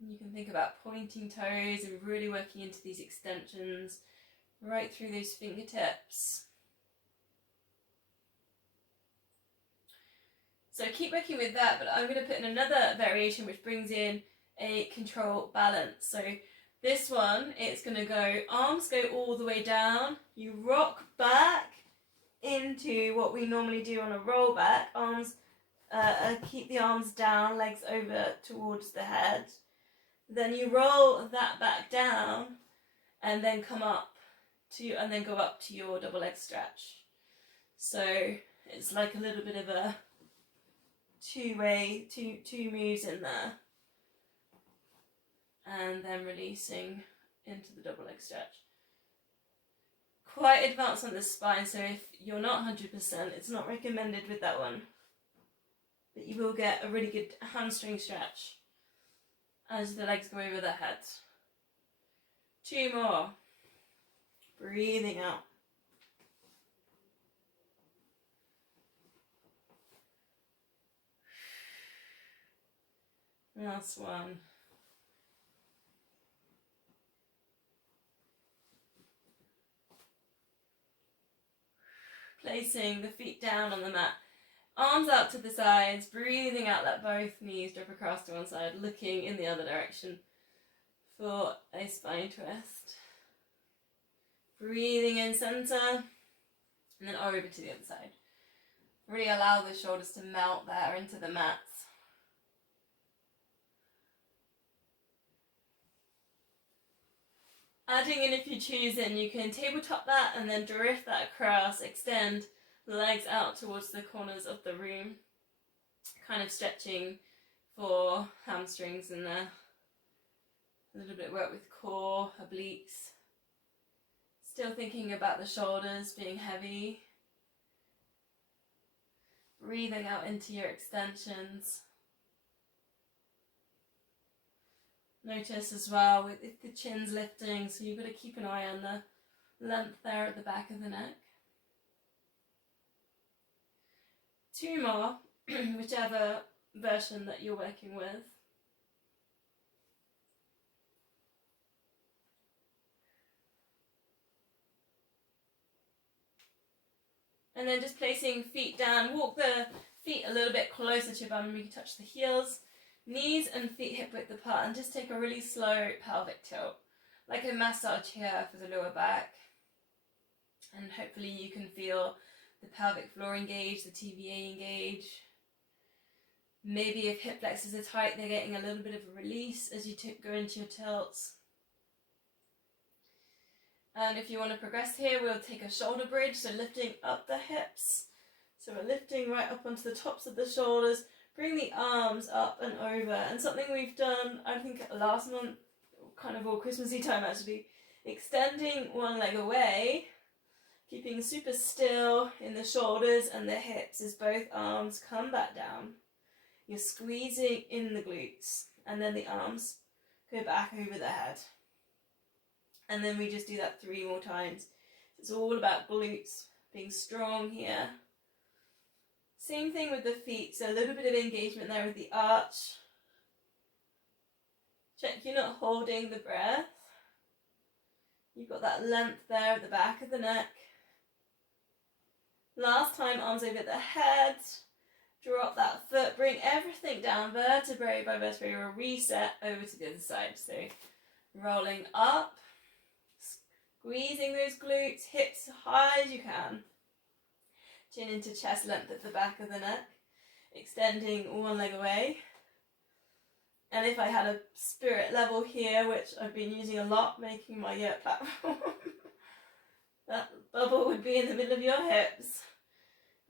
You can think about pointing toes and really working into these extensions right through those fingertips. So keep working with that, but I'm going to put in another variation which brings in a control balance. So this one, it's going to go, arms go all the way down, you rock back into what we normally do on a roll back, arms, keep the arms down, legs over towards the head. Then you roll that back down and then come up to, and then go up to your double leg stretch. So it's like a little bit of a two moves in there. And then releasing into the double leg stretch. Quite advanced on the spine, so if you're not 100%, it's not recommended with that one. But you will get a really good hamstring stretch as the legs go over the head. 2 more. Breathing out. Last one. Placing the feet down on the mat. Arms out to the sides, breathing out, let both knees drop across to one side, looking in the other direction for a spine twist. Breathing in center, and then over to the other side. Really allow the shoulders to melt there into the mats. Adding in, if you choose, then you can tabletop that and then drift that across, extend the legs out towards the corners of the room, kind of stretching for hamstrings in there. A little bit of work with core, obliques. Still thinking about the shoulders being heavy. Breathing out into your extensions. Notice as well with if the chin's lifting, so you've got to keep an eye on the length there at the back of the neck. 2 more, whichever version that you're working with. And then just placing feet down, walk the feet a little bit closer to your bum, you can touch the heels, knees and feet hip width apart, and just take a really slow pelvic tilt, like a massage here for the lower back. And hopefully you can feel the pelvic floor engage, the TVA engage. Maybe if hip flexors are tight, they're getting a little bit of a release as you go into your tilts. And if you want to progress here, we'll take a shoulder bridge, so lifting up the hips. So we're lifting right up onto the tops of the shoulders, bring the arms up and over. And something we've done, I think last month, kind of all Christmassy time actually, extending one leg away, keeping super still in the shoulders and the hips as both arms come back down. You're squeezing in the glutes, and then the arms go back over the head. And then we just do that 3 more times. It's all about glutes being strong here. Same thing with the feet, so a little bit of engagement there with the arch. Check you're not holding the breath. You've got that length there at the back of the neck. Last time, arms over the head, Drop that foot, bring everything down, vertebrae by vertebrae, or reset over to the other side. So rolling up, squeezing those glutes, hips high as you can. Chin into chest length at the back of the neck, extending one leg away. And if I had a spirit level here, which I've been using a lot, making my yoke platform, that bubble would be in the middle of your hips.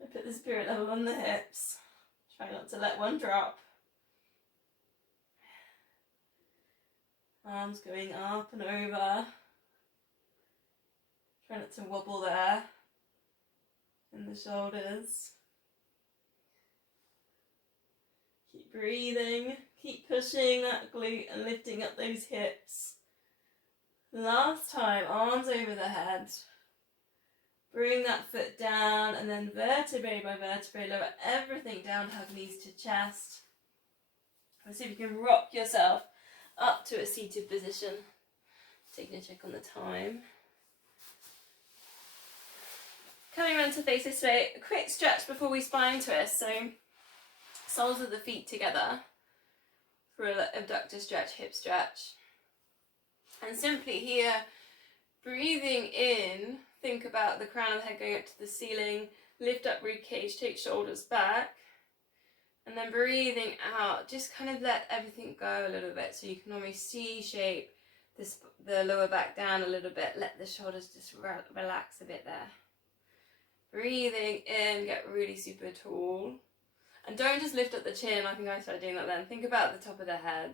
I put the spirit level on the hips. Try not to let one drop. Arms going up and over. Try not to wobble there. In the shoulders. Keep breathing. Keep pushing that glute and lifting up those hips. Last time, arms over the head. Bring that foot down and then vertebrae by vertebrae, lower everything down, hug knees to chest. And see if you can rock yourself up to a seated position. Taking a check on the time. Coming around to face this way, a quick stretch before we spine twist. So soles of the feet together for an abductor stretch, hip stretch. And simply here, breathing in, think about the crown of the head going up to the ceiling, lift up rib cage, take shoulders back, and then breathing out, just kind of let everything go a little bit so you can almost C-shape the lower back down a little bit, let the shoulders just relax a bit there. Breathing in, get really super tall. And don't just lift up the chin, I think I started doing that then. Think about the top of the head.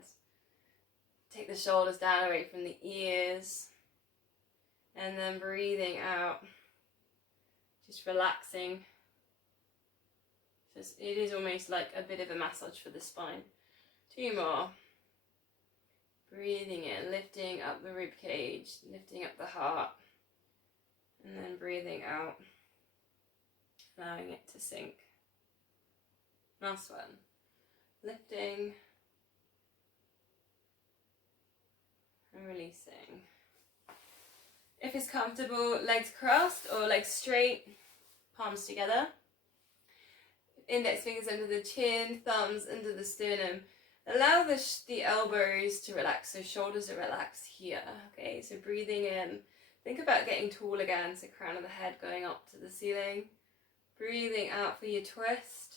Take the shoulders down away from the ears. And then breathing out. Just relaxing. Just, it is almost like a bit of a massage for the spine. 2 more. Breathing in, lifting up the rib cage, lifting up the heart. And then breathing out. Allowing it to sink. Last one. Lifting and releasing. If it's comfortable, legs crossed or legs straight, palms together. Index fingers under the chin, thumbs under the sternum. Allow the elbows to relax, so shoulders are relaxed here. Okay, so breathing in. Think about getting tall again, so crown of the head going up to the ceiling. Breathing out for your twist.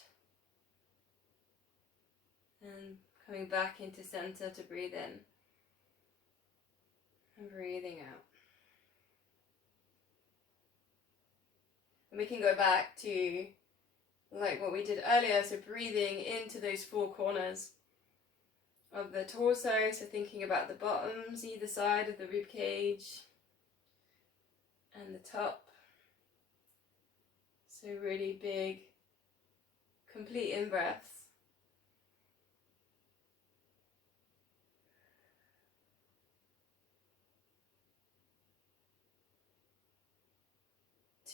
And coming back into center to breathe in. And breathing out. And we can go back to like what we did earlier, so breathing into those 4 corners of the torso, so thinking about the bottoms, either side of the rib cage, and the top. So really big, complete in-breaths.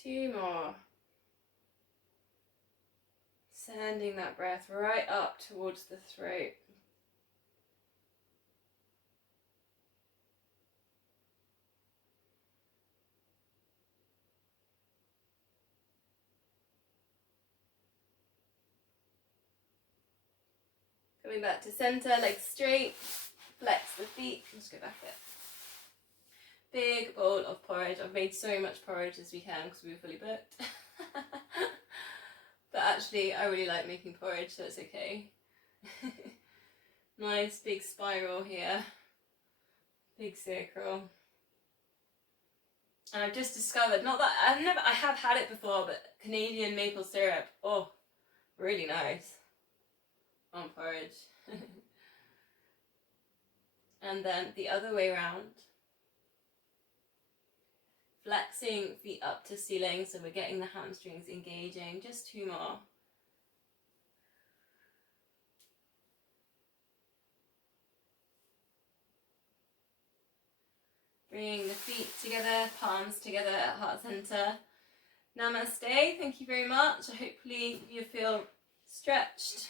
Two more. Sending that breath right up towards the throat. Coming back to center, legs straight, flex the feet. Let's go back a bit. Big bowl of porridge. I've made so much porridge as we can because we were fully booked. But actually, I really like making porridge, so it's okay. Nice big spiral here. Big circle. And I've just discovered, not that I have had it before, but Canadian maple syrup. Oh, really nice. On porridge. And then the other way around. Flexing feet up to ceiling, so we're getting the hamstrings engaging. Just 2 more. Bringing the feet together, palms together at heart center. Namaste, thank you very much. Hopefully you feel stretched.